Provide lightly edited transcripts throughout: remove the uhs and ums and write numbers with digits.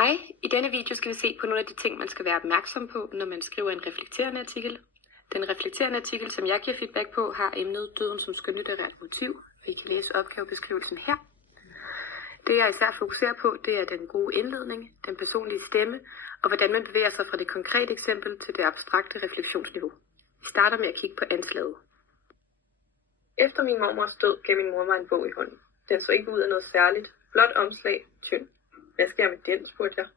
Hej, i denne video skal vi se på nogle af de ting, man skal være opmærksom på, når man skriver en reflekterende artikel. Den reflekterende artikel, som jeg giver feedback på, har emnet døden som skønlitterært motiv. Vi kan læse opgavebeskrivelsen her. Det jeg især fokuserer på, det er den gode indledning, den personlige stemme, og hvordan man bevæger sig fra det konkrete eksempel til det abstrakte refleksionsniveau. Vi starter med at kigge på anslaget. Efter min mormors død gav min mor mig en bog i hånden. Den så ikke ud af noget særligt. Blot omslag, tynd. Hvad skal jeg med den, spurgte jeg.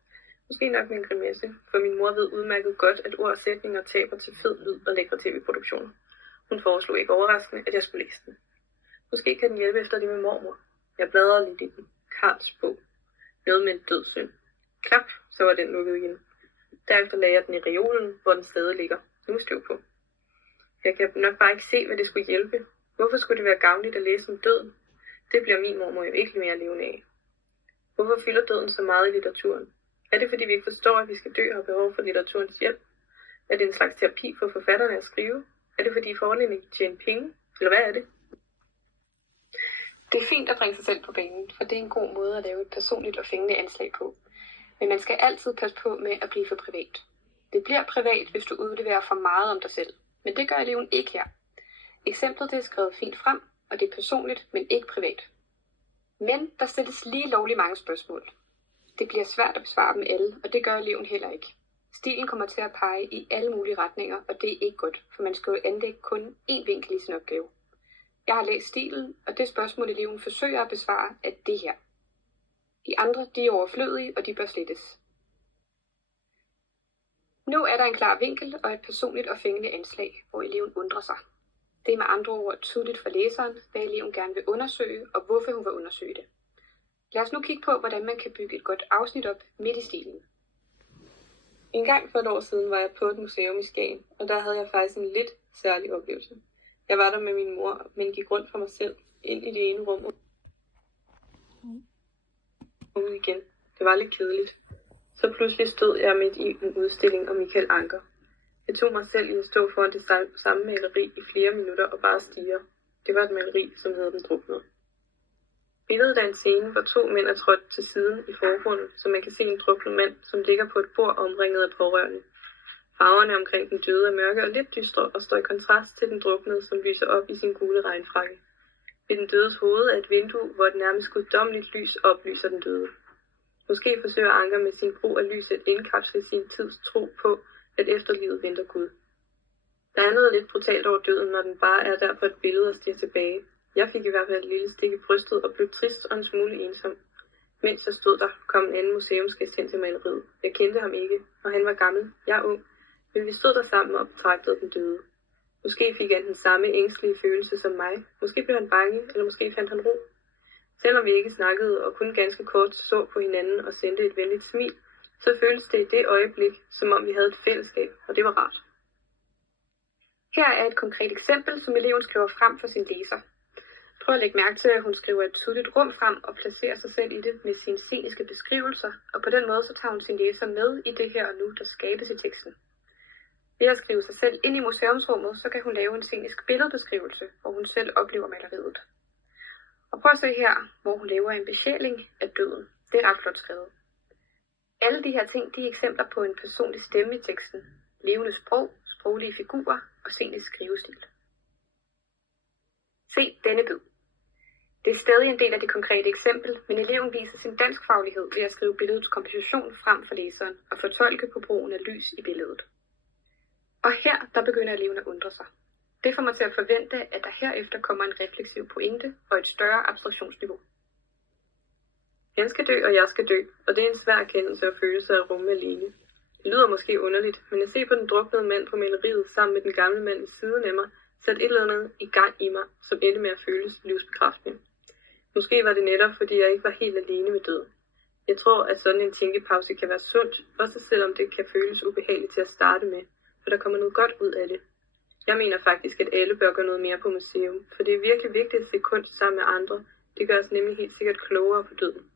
Måske nok med en grimesse, for min mor ved udmærket godt, at ord og sætninger taber til fed lyd og lækre tv-produktioner. Hun foreslog ikke overraskende, at jeg skulle læse den. Måske kan den hjælpe efter det med mormor. Jeg bladrede lidt i den. Karls bog. Noget med en død synd. Klap, så var den lukket igen. Derefter lagde jeg den i reolen, hvor den stadig ligger. Nu støv på. Jeg kan nok bare ikke se, hvad det skulle hjælpe. Hvorfor skulle det være gavnligt at læse om døden? Det bliver min mormor jo ikke mere levende af. Hvorfor fylder døden så meget i litteraturen? Er det fordi vi ikke forstår, at vi skal dø og har behov for litteraturens hjælp? Er det en slags terapi for forfatterne at skrive? Er det fordi forlæggerne ikke tjener penge? Eller hvad er det? Det er fint at bringe sig selv på banen, for det er en god måde at lave et personligt og fængende anslag på. Men man skal altid passe på med at blive for privat. Det bliver privat, hvis du udleverer for meget om dig selv. Men det gør eleven ikke her. Eksemplet det er skrevet fint frem, og det er personligt, men ikke privat. Men der stilles lige lovligt mange spørgsmål. Det bliver svært at besvare dem alle, og det gør eleven heller ikke. Stilen kommer til at pege i alle mulige retninger, og det er ikke godt, for man skal jo anlægge kun én vinkel i sin opgave. Jeg har læst stilen, og det spørgsmål eleven forsøger at besvare er det her. De andre de er overflødige, og de bør slettes. Nu er der en klar vinkel og et personligt og fængende anslag, hvor eleven undrer sig. Det er med andre ord tydeligt for læseren, hvad eleven gerne vil undersøge, og hvorfor hun vil undersøge det. Lad os nu kigge på, hvordan man kan bygge et godt afsnit op midt i stilen. En gang for et år siden var jeg på et museum i Skagen, og der havde jeg faktisk en lidt særlig oplevelse. Jeg var der med min mor, men gik rundt for mig selv, ind i det ene rum og ud igen. Det var lidt kedeligt. Så pludselig stod jeg midt i en udstilling om Michael Ancher. Jeg tog mig selv i at stå foran det samme maleri i flere minutter og bare stirre. Det var et maleri, som hed Den druknede. Billedet af en scene, hvor to mænd er trådt til siden i forgrunden, så man kan se en druknet mand, som ligger på et bord omringet af pårørende. Farverne omkring den døde er mørke og lidt dystre og står i kontrast til den druknede, som lyser op i sin gule regnfrakke. Ved den dødes hoved er et vindue, hvor et nærmest guddommeligt lys oplyser den døde. Måske forsøger Ancher med sin brug af lyset at indkapsle sin tids tro på, at efterlivet venter Gud. Der er noget lidt brutalt over døden, når den bare er der for et billede og stiger tilbage. Jeg fik i hvert fald et lille stik i brystet og blev trist og en smule ensom. Mens jeg stod der, kom en anden museumsgæst hen til maleriet. Jeg kendte ham ikke, og han var gammel, jeg er ung. Men vi stod der sammen og betragtede den døde. Måske fik han den samme ængstelige følelse som mig. Måske blev han bange, eller måske fandt han ro. Selvom vi ikke snakkede og kun ganske kort så på hinanden og sendte et venligt smil, så føltes det i det øjeblik, som om vi havde et fællesskab, og det var rart. Her er et konkret eksempel, som eleven skriver frem for sin læser. Prøv at lægge mærke til, at hun skriver et tydeligt rum frem og placerer sig selv i det med sine sceniske beskrivelser, og på den måde så tager hun sin læser med i det her og nu, der skabes i teksten. Ved at skrive sig selv ind i museumsrummet, så kan hun lave en scenisk billedbeskrivelse, hvor hun selv oplever maleriet. Og prøv at se her, hvor hun laver en besjæling af døden. Det er ret flot skrevet. Alle de her ting, de er eksempler på en personlig stemme i teksten, levende sprog, sproglige figurer og scenisk skrivestil. Se denne bid. Det er stadig en del af det konkrete eksempel, men eleven viser sin danskfaglighed ved at skrive billedets komposition frem for læseren og fortolke på brugen af lys i billedet. Og her, der begynder eleven at undre sig. Det får mig til at forvente, at der herefter kommer en refleksiv pointe og et større abstraktionsniveau. Han skal dø, og jeg skal dø, og det er en svær erkendelse og følelse af rumme alene. Det lyder måske underligt, men at se på den druknede mand på maleriet sammen med den gamle mand ved siden af mig, satte et eller andet i gang i mig, som endte med at føles livsbekræftende. Måske var det netop, fordi jeg ikke var helt alene med døden. Jeg tror, at sådan en tænkepause kan være sundt, også selvom det kan føles ubehageligt til at starte med, for der kommer noget godt ud af det. Jeg mener faktisk, at alle bør gøre noget mere på museum, for det er virkelig vigtigt at se kunst sammen med andre. Det gør os nemlig helt sikkert klogere på døden.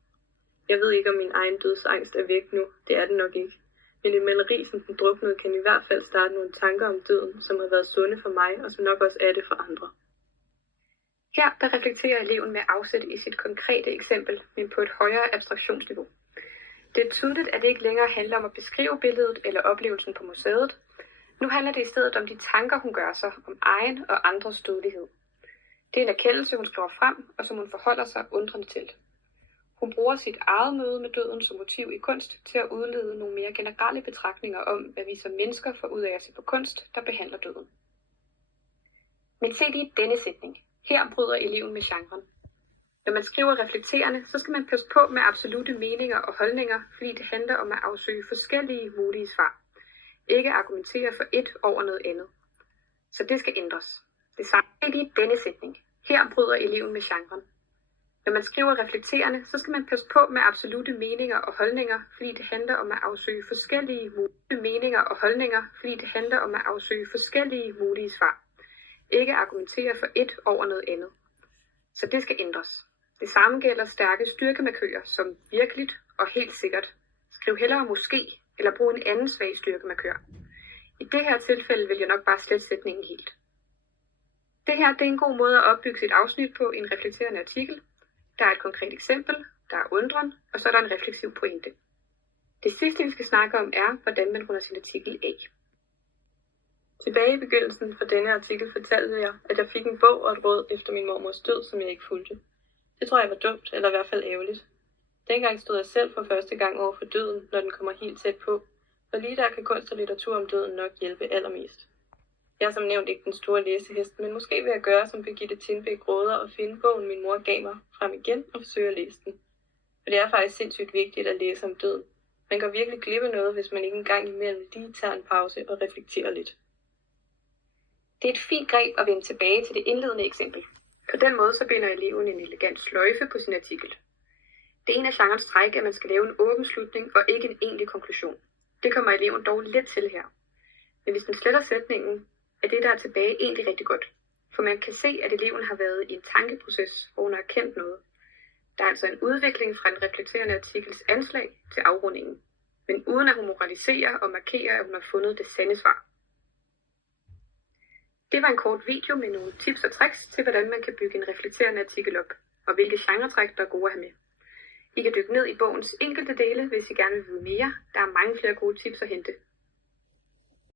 Jeg ved ikke, om min egen dødsangst er væk nu. Det er den nok ikke. Men et maleri som Den druknede kan i hvert fald starte nogle tanker om døden, som har været sunde for mig, og som nok også er det for andre. Her der reflekterer eleven med afsæt i sit konkrete eksempel, men på et højere abstraktionsniveau. Det er tydeligt, at det ikke længere handler om at beskrive billedet eller oplevelsen på museet. Nu handler det i stedet om de tanker, hun gør sig om egen og andres dødelighed. Det er en erkendelse, hun skriver frem, og som hun forholder sig undrende til. Hun bruger sit eget møde med døden som motiv i kunst til at udlede nogle mere generelle betragtninger om, hvad vi som mennesker får ud af at se på kunst, der behandler døden. Men se lige denne sætning. Her bryder eleven med genren. Når man skriver reflekterende, så skal man passe på med absolute meninger og holdninger, fordi det handler om at afsøge forskellige mulige svar. Ikke argumentere for et over noget andet. Så det skal ændres. Det samme lige denne sætning. Her bryder eleven med genren. Når man skriver reflekterende, så skal man passe på med absolute meninger og holdninger, fordi det handler om at afsøge forskellige mulige meninger og holdninger, fordi det handler om at afsøge forskellige mulige svar. Ikke argumentere for et over noget andet. Så det skal ændres. Det samme gælder stærke styrkemarkører som virkeligt og helt sikkert. Skriv hellere måske, eller brug en anden svag styrkemarkør. I det her tilfælde vil jeg nok bare slette sætningen helt. Det her det er en god måde at opbygge sit afsnit på i en reflekterende artikel. Der er et konkret eksempel, der er undren, og så er der en refleksiv pointe. Det sidste, vi skal snakke om, er, hvordan man runder sin artikel af. Tilbage i begyndelsen for denne artikel fortalte jeg, at jeg fik en bog og et råd efter min mormors død, som jeg ikke fulgte. Det tror jeg var dumt, eller i hvert fald ærgerligt. Dengang stod jeg selv for første gang over for døden, når den kommer helt tæt på, og lige der kan kunst og litteratur om døden nok hjælpe allermest. Jeg er som nævnt ikke den store læsehest, men måske vil jeg gøre, som Birgitte Tindbæk råder, og finde bogen, min mor gav mig, frem igen og forsøge at læse den. For det er faktisk sindssygt vigtigt at læse om døden. Man kan virkelig glip af noget, hvis man ikke engang imellem lige tager en pause og reflekterer lidt. Det er et fint greb at vende tilbage til det indledende eksempel. På den måde så binder eleven en elegant sløjfe på sin artikel. Det er en af genrens træk, at man skal lave en åben slutning og ikke en egentlig konklusion. Det kommer eleven dog lidt til her. Men hvis man sletter sætningen, er det, der er tilbage, egentlig rigtig godt. For man kan se, at eleven har været i en tankeproces, hvor hun har kendt noget. Der er altså en udvikling fra en reflekterende artikels anslag til afrundingen. Men uden at hun moraliserer og markerer, at hun har fundet det sande svar. Det var en kort video med nogle tips og tricks til, hvordan man kan bygge en reflekterende artikel op, og hvilke genretræk, der er gode at have med. I kan dykke ned i bogens enkelte dele, hvis I gerne vil vide mere. Der er mange flere gode tips at hente.